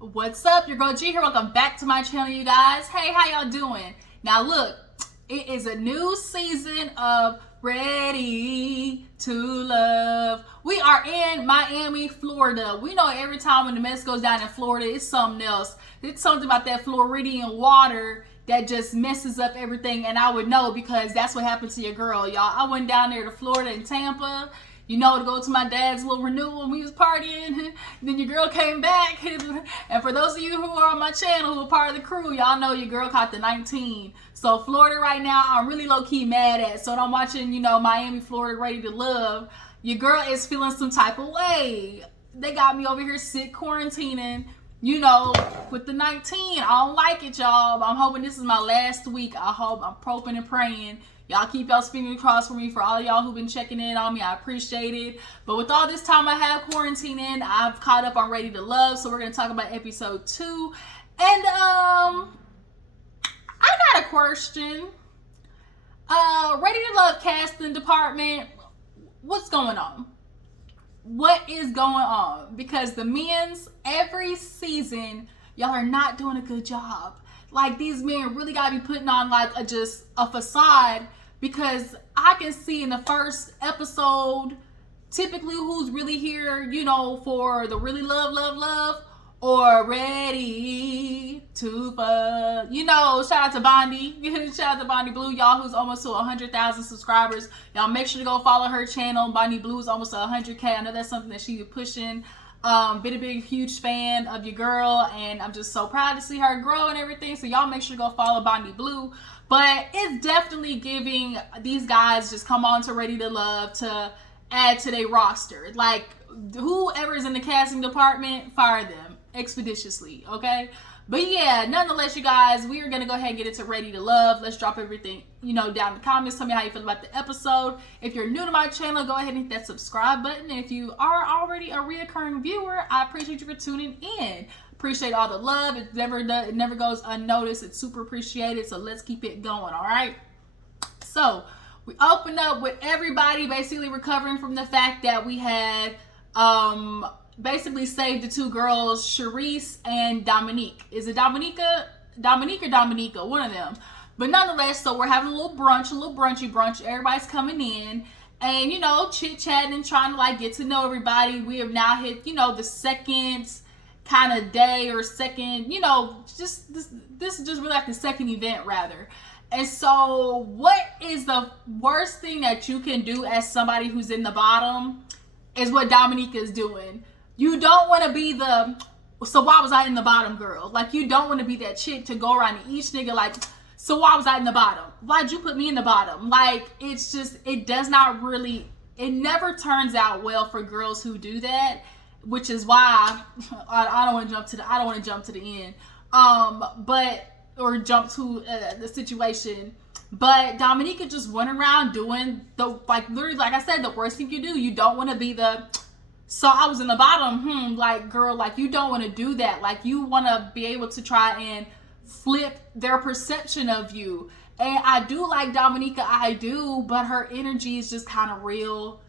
What's up? Your girl G here. Welcome back to my channel, you guys. Hey, how y'all doing? Now look, it is a new season of Ready to Love. We are in Miami, Florida. We know every time when the mess goes down in Florida, it's something else. It's something about that Floridian water that just messes up everything, and I would know because that's what happened to your girl, y'all. I went down there to Florida and Tampa, to go to my dad's little renewal when we was partying. Then your girl came back. And for those of you who are on my channel, who are part of the crew, y'all know your girl caught the 19. So Florida right now, I'm really low-key mad at. So I'm watching, Miami, Florida, Ready to Love. Your girl is feeling some type of way. They got me over here sick, quarantining, with the 19. I don't like it, y'all. I'm hoping this is my last week. I'm hoping and praying. Y'all keep y'all fingers crossed for me, for all y'all who've been checking in on me. I appreciate it. But with all this time I have quarantining, I've caught up on Ready to Love. So we're going to talk about episode 2. And I got a question. Ready to Love casting department, what's going on? What is going on? Because the men's, every season, y'all are not doing a good job. Like, these men really got to be putting on like just a facade, because I can see in the first episode typically who's really here, for the really love, or ready to fuck. Shout out to Bondi. Shout out to Bondi Blue, y'all, who's almost to 100,000 subscribers. Y'all make sure to go follow her channel. Bondi Blue is almost 100K. I know that's something that she's pushing. Been a big, huge fan of your girl, and I'm just so proud to see her grow and everything. So y'all make sure to go follow Bondi Blue. But it's definitely giving these guys just come on to Ready to Love to add to their roster. Like, whoever's in the casting department, fire them expeditiously, okay? But yeah, nonetheless, you guys, we are going to go ahead and get into Ready to Love. Let's drop everything, down in the comments. Tell me how you feel about the episode. If you're new to my channel, go ahead and hit that subscribe button. And if you are already a reoccurring viewer, I appreciate you for tuning in. Appreciate all the love. It never goes unnoticed. It's super appreciated. So let's keep it going, all right? So we open up with everybody basically recovering from the fact that we had basically saved the two girls, Shareese and Dominique. Is it Dominique or Dominica? One of them. But nonetheless, so we're having a little brunchy brunch. Everybody's coming in and, chit-chatting and trying to like get to know everybody. We have now hit, the second kind of day or second, just this is just really like the second event rather. And so what is the worst thing that you can do as somebody who's in the bottom is what Dominica is doing. You don't want to be the, so why was I in the bottom girl? Like, you don't want to be that chick to go around to each nigga like, so why was I in the bottom? Why'd you put me in the bottom? Like, it's just, it never turns out well for girls who do that, which is why I don't want to jump to the end, or jump to the situation. But Dominica just went around doing literally, like I said, the worst thing you do. You don't want to be the, so I was in the bottom, like, girl, like, you don't want to do that. Like, you want to be able to try and flip their perception of you. And I do like Dominica, I do, but her energy is just kind of real.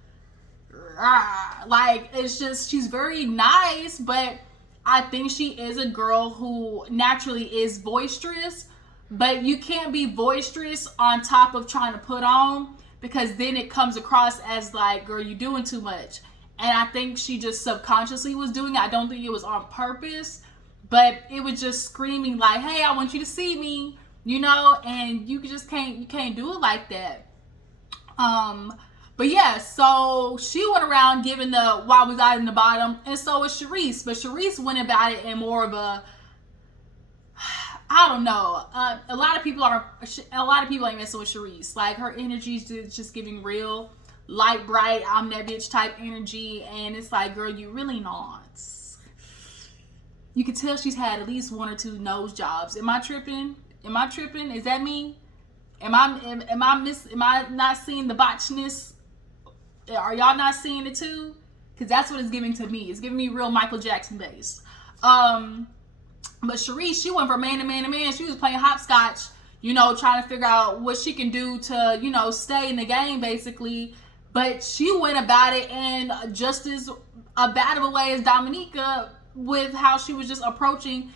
Like, it's just, she's very nice, but I think she is a girl who naturally is boisterous, but you can't be boisterous on top of trying to put on, because then it comes across as like, girl, you're doing too much. And I think she just subconsciously was doing it. I don't think it was on purpose, but it was just screaming like, hey, I want you to see me, and you can't do it like that. But yeah, so she went around giving the why was I in the bottom, and so was Shareese. But Shareese went about it in more of a, I don't know. A lot of people ain't messing with Shareese. Like, her energy is just giving real light, bright, I'm that bitch type energy, and it's like, girl, you really not. You can tell she's had at least 1 or 2 nose jobs. Am I tripping? Is that me? Am I not seeing the botchness? Are y'all not seeing it too? Because that's what it's giving to me. It's giving me real Michael Jackson bass. But Shareese, she went from man to man to man. She was playing hopscotch, trying to figure out what she can do to, stay in the game, basically. But she went about it in just as bad of a way as Dominica with how she was just approaching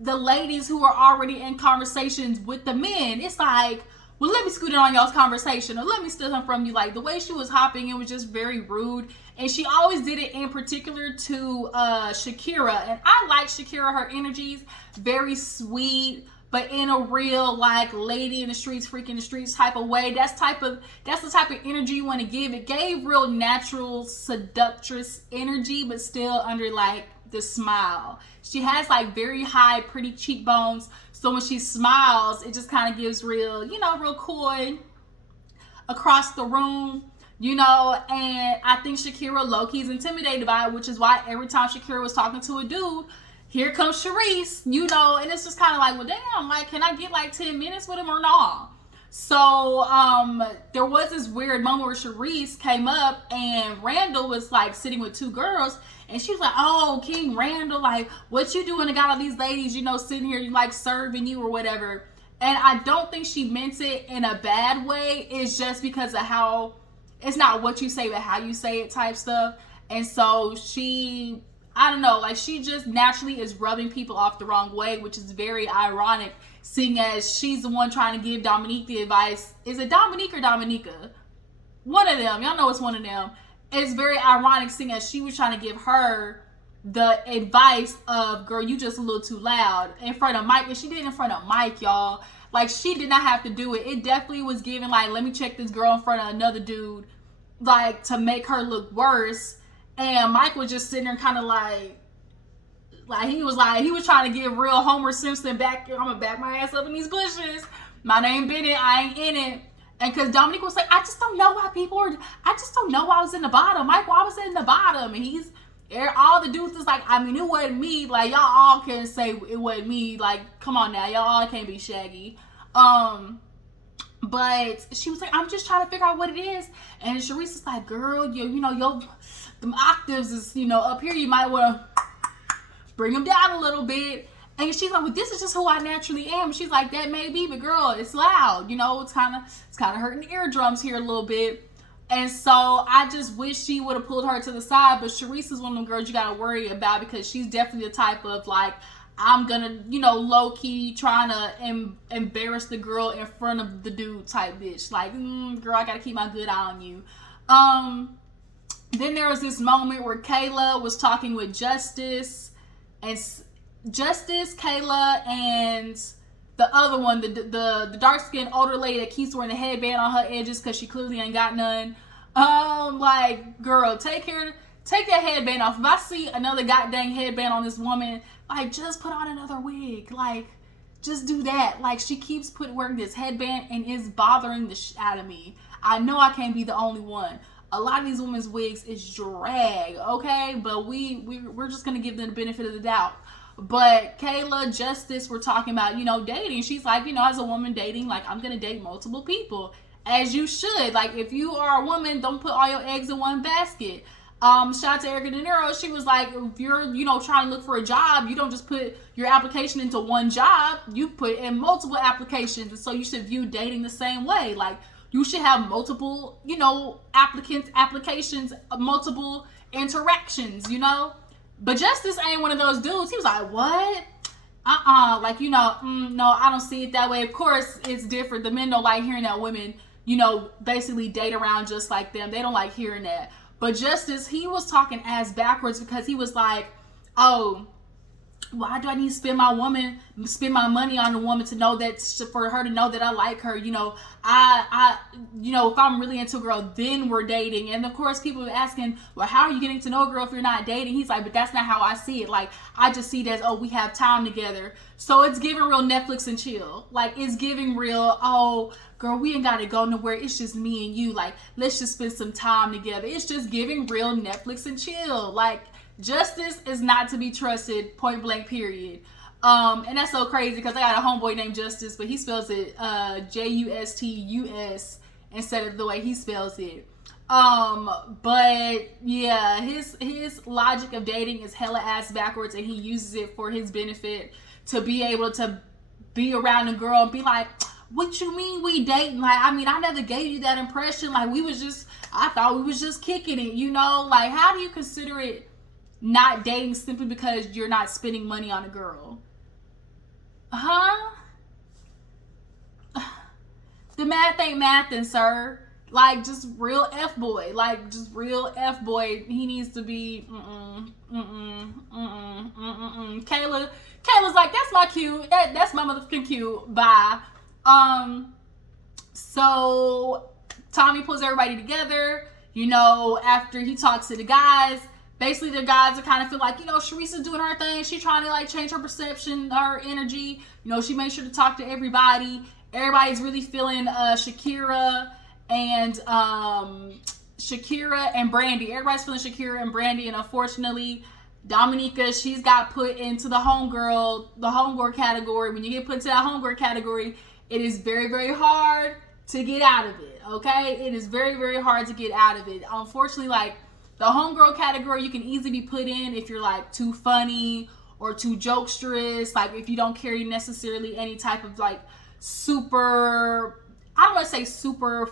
the ladies who are already in conversations with the men. It's like, well, let me scoot in on y'all's conversation, or let me steal him from you. Like, the way she was hopping, it was just very rude. And she always did it in particular to Shakira. And I like Shakira, her energy's very sweet, but in a real, like, lady in the streets, freak in the streets type of way. That's the type of energy you want to give. It gave real natural seductress energy, but still under, like, the smile. She has, like, very high, pretty cheekbones. So when she smiles, it just kind of gives real, you know, real coy across the room, you know. And I think Shakira low-key is intimidated by it, which is why every time Shakira was talking to a dude, here comes Shareese, you know. And it's just kind of like, well, damn, like, can I get like 10 minutes with him or not? So there was this weird moment where Shareese came up and Randall was like sitting with two girls, and she was like, oh, King Randall, like, what you doing? I got all these ladies, you know, sitting here, like, serving you or whatever. And I don't think she meant it in a bad way. It's just because of how, it's not what you say, but how you say it type stuff. And so she, I don't know, like, she just naturally is rubbing people off the wrong way, which is very ironic, seeing as she's the one trying to give Dominique the advice. Is it Dominique or Dominica? One of them. Y'all know it's one of them. It's very ironic, seeing as she was trying to give her the advice of, girl, you just a little too loud in front of Mike. And she did it in front of Mike, y'all. Like, she did not have to do it. It definitely was giving, like, let me check this girl in front of another dude, like, to make her look worse. And Mike was just sitting there kind of like he was trying to give real Homer Simpson back. I'm gonna back my ass up in these bushes. My name Bennett, I ain't in it. And because Dominique was like, I just don't know why I just don't know why I was in the bottom. Mike, why was in the bottom? And all the dudes is like, I mean, it wasn't me. Like, y'all all can say it wasn't me. Like, come on now. Y'all all can't be Shaggy. But she was like, I'm just trying to figure out what it is. And Shareese is like, girl, you know, them octaves is, you know, up here. You might want to bring them down a little bit. And she's like, well, this is just who I naturally am. She's like, that may be, but girl, it's loud. You know, it's kind of hurting the eardrums here a little bit. And so I just wish she would have pulled her to the side. But Shareese is one of them girls you got to worry about, because she's definitely the type of, like, I'm going to, you know, low-key trying to embarrass the girl in front of the dude type bitch. Like, girl, I got to keep my good eye on you. Then there was this moment where Kayla was talking with Justice, Kayla, and the other one, the dark-skinned older lady that keeps wearing a headband on her edges because she clearly ain't got none. Like, girl, take that headband off. If I see another goddamn headband on this woman, like, just put on another wig. Like, just do that. Like, she keeps wearing this headband and it's bothering the shit out of me. I know I can't be the only one. A lot of these women's wigs is drag, okay? But we're just gonna give them the benefit of the doubt. But Kayla, Justice, we're talking about, you know, dating. She's like, you know, as a woman dating, like, I'm gonna date multiple people, as you should. Like, if you are a woman, don't put all your eggs in one basket. Shout out to Erica De Niro. She was like, if you're, you know, trying to look for a job, you don't just put your application into one job. You put in multiple applications. And so you should view dating the same way. Like, you should have multiple, you know, applications, multiple interactions, you know. But Justice ain't one of those dudes. He was like, what? Like, you know, no, I don't see it that way. Of course, it's different. The men don't like hearing that women, you know, basically date around just like them. They don't like hearing that. But Justice, he was talking ass backwards, because he was like, oh, why do I need to spend my money on a woman to know that, for her to know that I like her? You know, you know, if I'm really into a girl, then we're dating. And of course, people are asking, well, how are you getting to know a girl if you're not dating? He's like, but that's not how I see it. Like, I just see it as, oh, we have time together. So it's giving real Netflix and chill. Like, it's giving real, oh, girl, we ain't got to go nowhere. It's just me and you. Like, let's just spend some time together. It's just giving real Netflix and chill. Like, Justice is not to be trusted, point blank, period. And that's so crazy, because I got a homeboy named Justice, but he spells it Justus instead of the way he spells it. But yeah, his logic of dating is hella ass backwards, and he uses it for his benefit to be able to be around a girl and be like, what you mean we dating? Like, I mean, I never gave you that impression. Like, I thought we was just kicking it, you know? Like, how do you consider it not dating simply because you're not spending money on a girl? Huh? The math ain't mathin', sir. Like, just real F-boy. Like, just real F-boy. He needs to be, Kayla's like, that's my cue. That's my motherfucking cue. Bye. So, Tommy pulls everybody together. You know, after he talks to the guys, basically the guys are kind of feel like, you know, Shareese is doing her thing. She's trying to, like, change her perception, her energy. You know, she makes sure to talk to everybody. Everybody's really feeling Shakira and Brandy. Everybody's feeling Shakira and Brandy, and unfortunately, Dominica, she's got put into the homegirl category. When you get put into that homegirl category, it is very, very hard to get out of it. Okay, it is very, very hard to get out of it. Unfortunately, like the homegirl category, you can easily be put in if you're like too funny or too jokester. Like if you don't carry necessarily any type of like super, I don't want to say super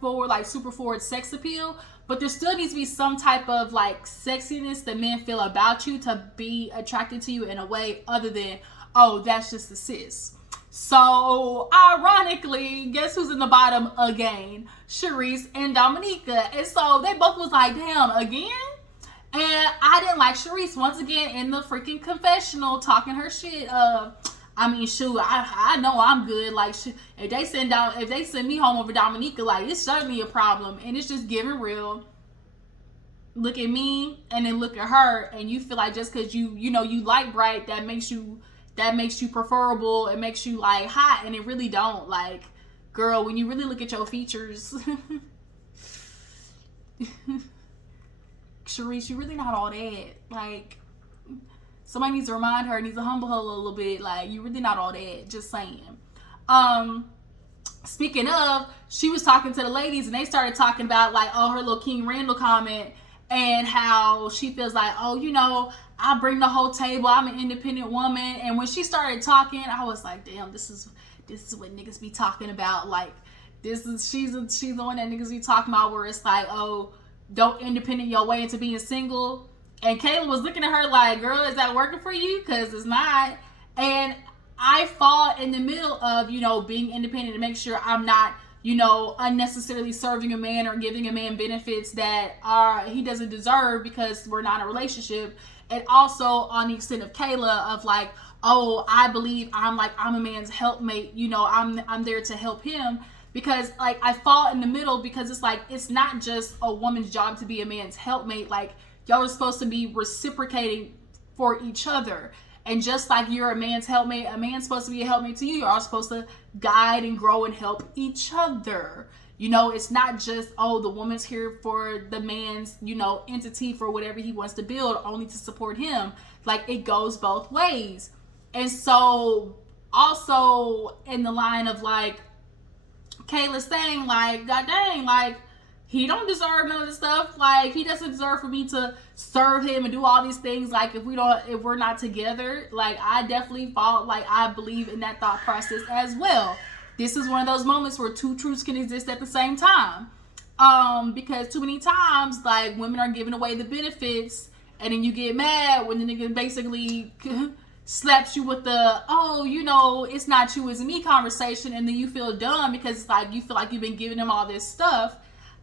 forward sex appeal, but there still needs to be some type of like sexiness that men feel about you to be attracted to you in a way other than, oh, that's just a sis. So ironically, guess who's in the bottom again? Shareese and Dominica. And so they both was like, damn, again? And I didn't like Shareese once again in the freaking confessional talking her shit. I mean, shoot, I know I'm good. Like, if they send me home over Dominica, like, it's certainly a problem. And it's just giving real. Look at me, and then look at her, and you feel like just because you know you like bright, that makes you preferable. It makes you like hot, and it really don't. Like, girl, when you really look at your features, Shareese, you're really not all that. Like, somebody needs to remind her, needs to humble her a little bit. Like, you're really not all that. Just saying. Speaking of, she was talking to the ladies, and they started talking about, like, oh, her little King Randall comment, and how she feels like, oh, you know, I bring the whole table. I'm an independent woman. And when she started talking, I was like, damn, this is what niggas be talking about. Like, she's the one that niggas be talking about, where it's like, oh, don't independent your way into being single. And Kayla was looking at her like, girl, is that working for you? Because it's not. And I fall in the middle of, you know, being independent to make sure I'm not, you know, unnecessarily serving a man or giving a man benefits that he doesn't deserve because we're not in a relationship. And also on the extent of Kayla of like, oh, I believe I'm a man's helpmate. You know, I'm there to help him. Because like I fall in the middle because it's like, it's not just a woman's job to be a man's helpmate. Like, y'all are supposed to be reciprocating for each other. And just like you're a man's helpmate, a man's supposed to be a helpmate to you. You're all supposed to guide and grow and help each other. You know, it's not just, oh, the woman's here for the man's, you know, entity for whatever he wants to build, only to support him. Like, it goes both ways. And so, also in the line of like, Kayla saying like, god dang, like, he don't deserve none of this stuff. Like, he doesn't deserve for me to serve him and do all these things. Like, if we're not together, like, I definitely I believe in that thought process as well. This is one of those moments where two truths can exist at the same time. Because too many times, like, women are giving away the benefits, and then you get mad when the nigga basically slaps you with the, oh, you know, it's not you, it's me conversation, and then you feel dumb because it's like you feel like you've been giving him all this stuff.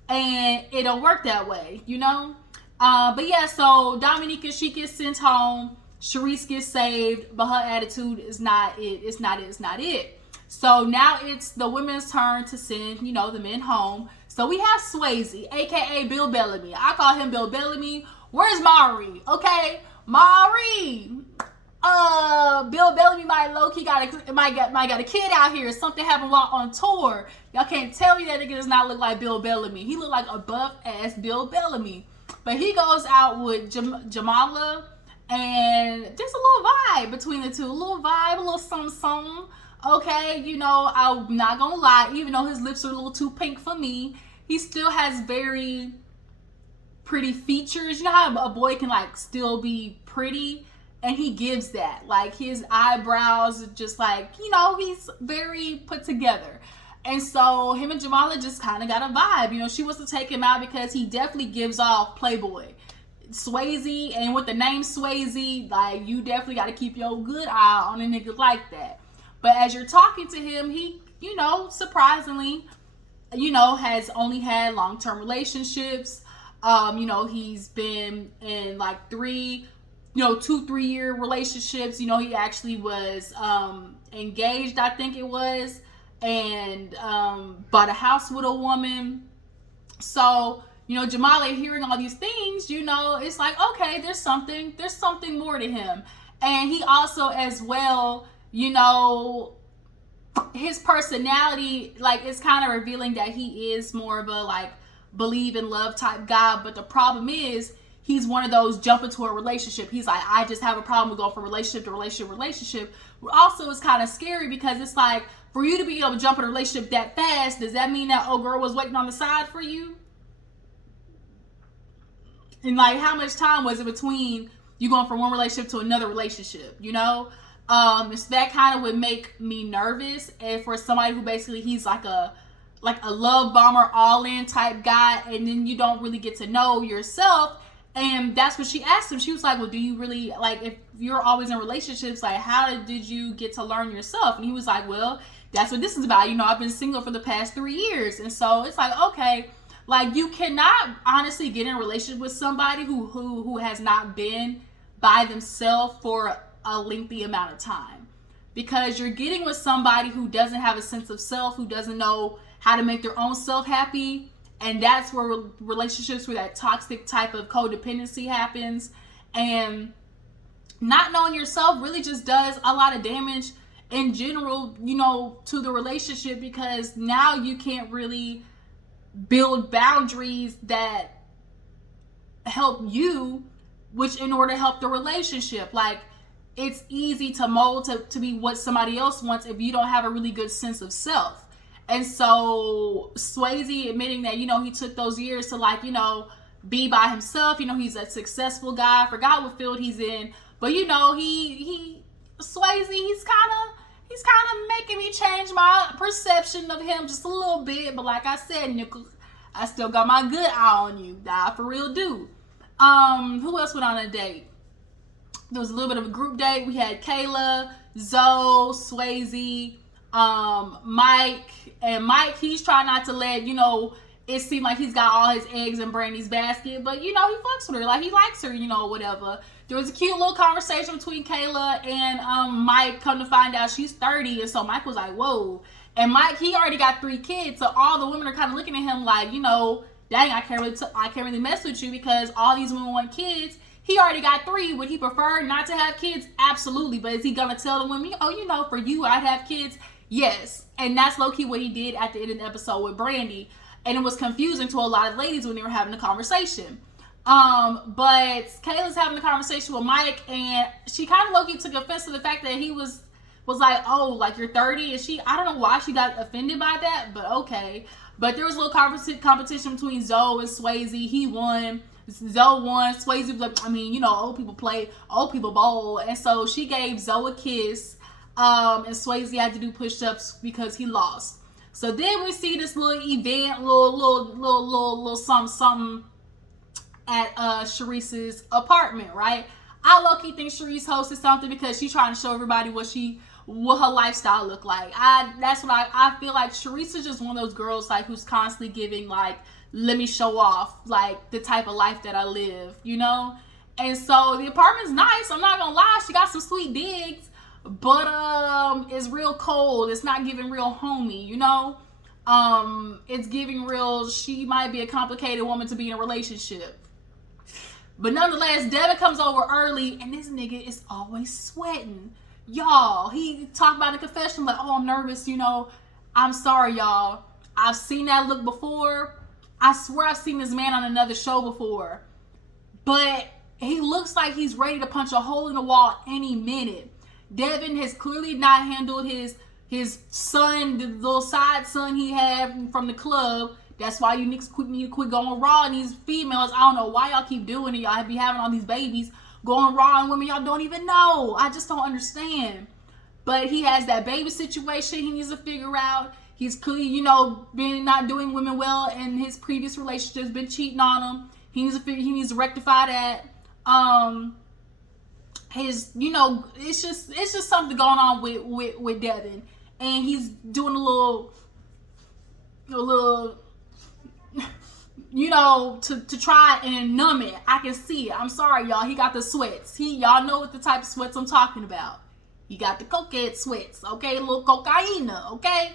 And it don't work that way, you know? But yeah, so Dominica, she gets sent home. Shareese gets saved, but her attitude is not it. It's not it. So now it's the women's turn to send, you know, the men home. So we have Swayze, aka Bill Bellamy. I call him Bill Bellamy. Where's Maury? Okay, Maury. Bill Bellamy might got a kid out here. Something happened while on tour. Y'all can't tell me that nigga does not look like Bill Bellamy. He look like a buff ass Bill Bellamy. But he goes out with Jamala, and there's a little vibe between the two. A little vibe, a little something. Okay, you know, I'm not gonna lie. Even though his lips are a little too pink for me, he still has very pretty features. You know how a boy can like still be pretty? And he gives that. Like, his eyebrows, just like, you know, he's very put together. And so him and Jamala just kind of got a vibe. You know, she wants to take him out because he definitely gives off Playboy. Swayze, and with the name Swayze, like, you definitely got to keep your good eye on a nigga like that. But as you're talking to him, he, surprisingly, has only had long-term relationships. He's been in like 2-3 year relationships. He actually was engaged, I think it was, and bought a house with a woman. So, Jamale hearing all these things, it's like, okay, there's something more to him. And he also, as well, his personality, like, it's kind of revealing that he is more of a, like, believe in love type guy. But the problem is, he's one of those jump into a relationship. He's like, I just have a problem with going from relationship to relationship. Also, it's kind of scary because it's like, for you to be able to jump in a relationship that fast, does that mean that old girl was waiting on the side for you? And like, how much time was it between you going from one relationship to another relationship, So that kind of would make me nervous. And for somebody who basically, he's like a love bomber, all in type guy, and then you don't really get to know yourself. And that's what she asked him. She was like, well, do you really, like, if you're always in relationships, like, how did you get to learn yourself? And he was like, well, that's what this is about. I've been single for the past 3 years. And so it's like, okay, like, you cannot honestly get in a relationship with somebody who has not been by themselves for a lengthy amount of time, because you're getting with somebody who doesn't have a sense of self, who doesn't know how to make their own self happy. And that's where relationships where that toxic type of codependency happens. And not knowing yourself really just does a lot of damage in general, to the relationship, because now you can't really build boundaries that help you, which in order to help the relationship. Like, it's easy to mold to be what somebody else wants if you don't have a really good sense of self. And so Swayze admitting that, he took those years to, like, be by himself. He's a successful guy. I forgot what field he's in. But, Swayze, he's kind of making me change my perception of him just a little bit. But like I said, Nickel, I still got my good eye on you. I for real do. Who else went on a date? There was a little bit of a group date. We had Kayla, Zoe, Swayze, Mike. And Mike, he's trying not to let, it seem like he's got all his eggs in Brandy's basket. But, he fucks with her. Like, he likes her, whatever. There was a cute little conversation between Kayla and Mike. Come to find out, she's 30. And so Mike was like, whoa. And Mike, he already got 3 kids. So all the women are kind of looking at him like, dang, I can't really mess with you because all these women want kids. He already got 3. Would he prefer not to have kids? Absolutely. But is he going to tell the women, for you, I'd have kids? Yes. And that's low-key what he did at the end of the episode with Brandy. And it was confusing to a lot of ladies when they were having a conversation. But Kayla's having a conversation with Mike, and she kind of low-key took offense to the fact that he was like, oh, like, you're 30. And I don't know why she got offended by that, but okay. But there was a little competition between Zoe and Swayze. He won. Zoe won. Swayze was like, old people play, old people bowl. And so she gave Zoe a kiss. And Swayze had to do push-ups because he lost. So then we see this little event, little something at Shareese's apartment, right? I low-key think Shareese hosted something because she's trying to show everybody what her lifestyle look like. That's what I feel like. Shareese is just one of those girls, like, who's constantly giving, like, let me show off, like, the type of life that I live, And so the apartment's nice. I'm not gonna lie, she got some sweet digs, but it's real cold. It's not giving real homey, It's giving real, she might be a complicated woman to be in a relationship. But nonetheless, Devin comes over early, and this nigga is always sweating. Y'all, he talked about in the confession, like, oh, I'm nervous, I'm sorry, y'all. I've seen that look before. I swear I've seen this man on another show before. But he looks like he's ready to punch a hole in the wall any minute. Devin has clearly not handled his son, the little side son he had from the club. That's why you niggas need to quit going raw and these females. I don't know why y'all keep doing it. Y'all be having all these babies going raw on women y'all don't even know. I just don't understand. But he has that baby situation he needs to figure out. He's clearly, been not doing women well in his previous relationships, been cheating on them. He needs to rectify that. His, it's just something going on with Devin, and he's doing a little to try and numb it. I can see it. I'm sorry, y'all. He got the sweats. Y'all know what the type of sweats I'm talking about. He got the cokehead sweats, okay? A little cocaine, okay?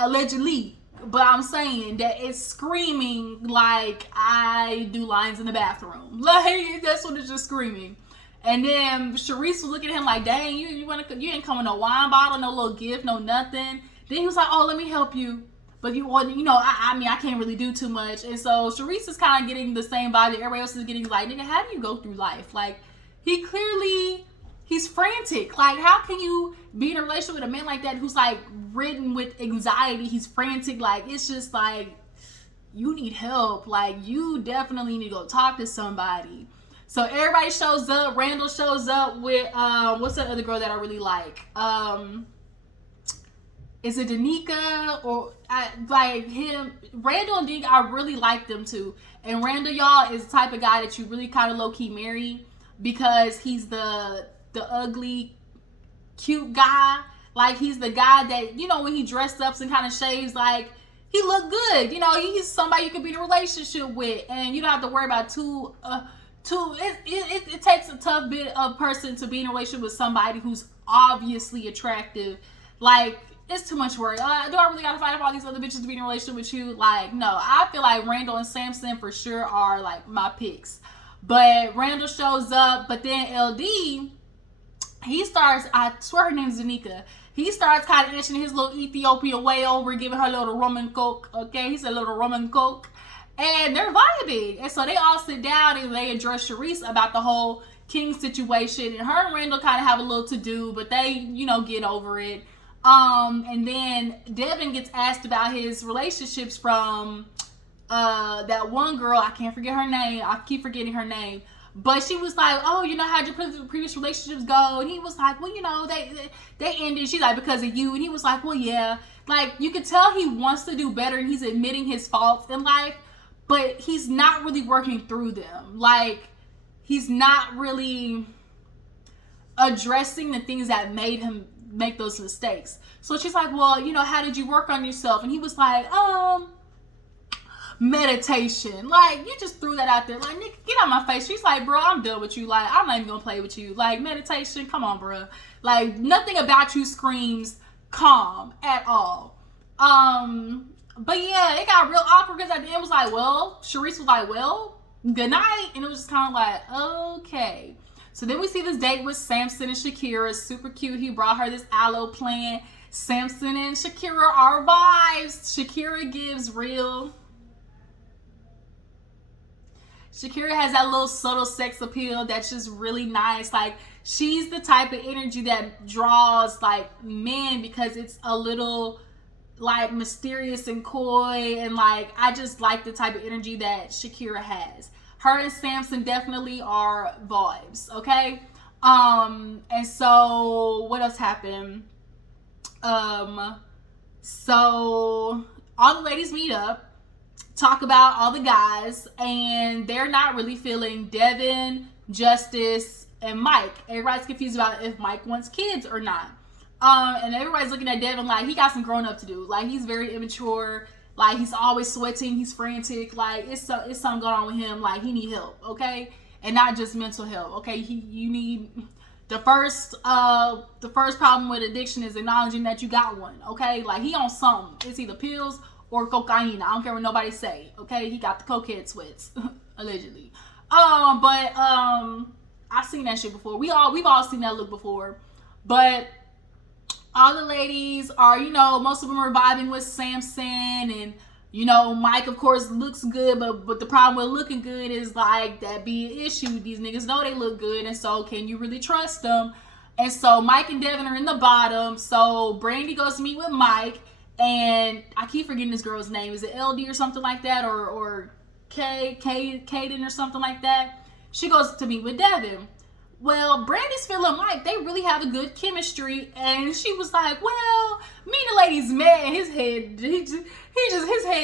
Allegedly. But I'm saying that it's screaming like I do lines in the bathroom. Like, that's what it's just screaming. And then Shareese was looking at him like, dang, you ain't come with no wine bottle, no little gift, no nothing. Then he was like, oh, let me help you. But I can't really do too much. And so Shareese is kind of getting the same vibe that everybody else is getting. Like, nigga, how do you go through life? Like, he's frantic. Like, how can you be in a relationship with a man like that who's like ridden with anxiety? He's frantic. Like, it's just like, you need help. Like, you definitely need to go talk to somebody. So everybody shows up. Randall shows up with what's that other girl that I really like? Is it Danica or like him? Randall and Danica, I really like them too. And Randall, y'all, is the type of guy that you really kind of low key marry because he's the ugly, cute guy. Like, he's the guy that, when he dressed up and kind of shaves, like, he look good. He's somebody you could be in a relationship with, and you don't have to worry about it takes a tough bit of person to be in a relationship with somebody who's obviously attractive. Like, it's too much work. Do I really gotta fight all these other bitches to be in a relationship with you? Like, no. I feel like Randall and Samson for sure are like my picks. But Randall shows up, but then LD, he starts, I swear her name is Danica. He starts kind of inching his little Ethiopian way over, giving her a little rum and coke. Okay, he said a little rum and coke. And they're vibing. And so they all sit down and they address Shareese about the whole King situation. And her and Randall kind of have a little to do, but they, get over it. And then Devin gets asked about his relationships from that one girl. I can't forget her name. I keep forgetting her name. But she was like, oh, how'd your previous relationships go? And he was like, well, they ended. She's like, because of you. And he was like, well, yeah. Like, you could tell he wants to do better and he's admitting his faults in life. But he's not really working through them. Like, he's not really addressing the things that made him make those mistakes. So she's like, well, how did you work on yourself? And he was like, meditation. Like, you just threw that out there. Like, nigga, get out my face. She's like, bro, I'm done with you. Like, I'm not even gonna play with you. Like, meditation, come on, bro. Like, nothing about you screams calm at all. But yeah, it got real awkward because at the end was like, well, Shareese was like, well, good night. And it was just kind of like, okay. So then we see this date with Samson and Shakira. Super cute. He brought her this aloe plant. Samson and Shakira are vibes. Shakira has that little subtle sex appeal that's just really nice. Like, she's the type of energy that draws like men because it's a little like mysterious and coy, and like I just like the type of energy that Shakira has. Her and Samson definitely are vibes, okay? And so what else happened? So all the ladies meet up, talk about all the guys, and they're not really feeling Devin, Justice, and Mike. Everybody's confused about if Mike wants kids or not. And everybody's looking at Devin like he got some growing up to do. Like, he's very immature. Like, he's always sweating. He's frantic. Like, it's something going on with him. Like, he need help, okay? And not just mental help, okay? You need the first problem with addiction is acknowledging that you got one, okay? Like, he on something. It's either pills or cocaine. I don't care what nobody say, okay? He got the cokehead sweats, allegedly. I've seen that shit before. We've all seen that look before, but all the ladies are, most of them are vibing with Samson, and Mike, of course, looks good, but the problem with looking good is like that be an issue. These niggas know they look good, and so can you really trust them? And so Mike and Devin are in the bottom. So Brandy goes to meet with Mike, and I keep forgetting this girl's name. Is it LD or something like that, or Kaden or something like that? She goes to meet with Devin. Well, Brandy's feeling Mike. They really have a good chemistry, and she was like, "Well, me and the ladies met, and his head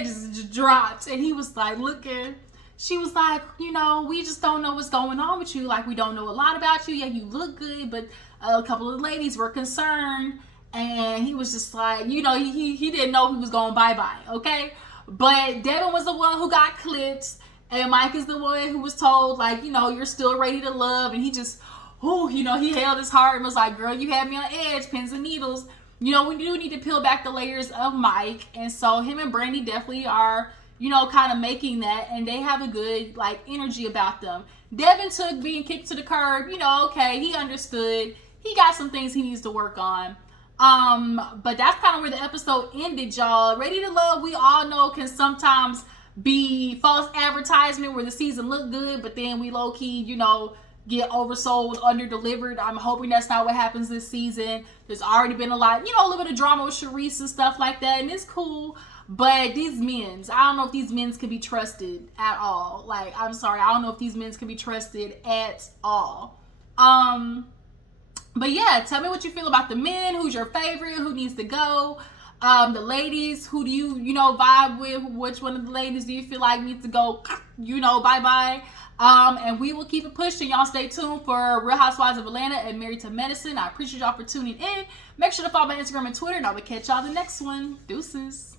just dropped, and he was like looking." she was like, you know, we just don't know what's going on with you. Like, we don't know a lot about you. Yeah, you look good, but a couple of ladies were concerned. And he was just like, you know, he didn't know he was going bye-bye, okay? But Devin was the one who got clipped. And Mike is the one who was told, like, you know, you're still ready to love. And he just, you know, he held his heart and was like, girl, you had me on edge, pins and needles. You know, we do need to peel back the layers of Mike. And so him and Brandy definitely are, you know, kind of making that, and they have a good, like, energy about them. Devin took being kicked to the curb, you know, okay, he understood. He got some things he needs to work on. But that's kind of where the episode ended, y'all. Ready to Love, we all know, can sometimes be false advertisement where the season look good, but then we low-key, you know, get oversold, under-delivered. I'm hoping that's not what happens this season. There's already been a lot, you know, a little bit of drama with Shareese and stuff like that, and it's cool. But these men's, I don't know if these men's can be trusted at all. Like, I'm sorry, I don't know if these men's can be trusted at all. But yeah, tell me what you feel about the men. Who's your favorite? Who needs to go? The ladies, who do you know, vibe with? Which one of the ladies do you feel like needs to go, you know, bye-bye? And we will keep it pushing. Y'all stay tuned for Real Housewives of Atlanta and Married to Medicine. I appreciate y'all for tuning in. Make sure to follow my Instagram and Twitter, and I will catch y'all the next one. Deuces.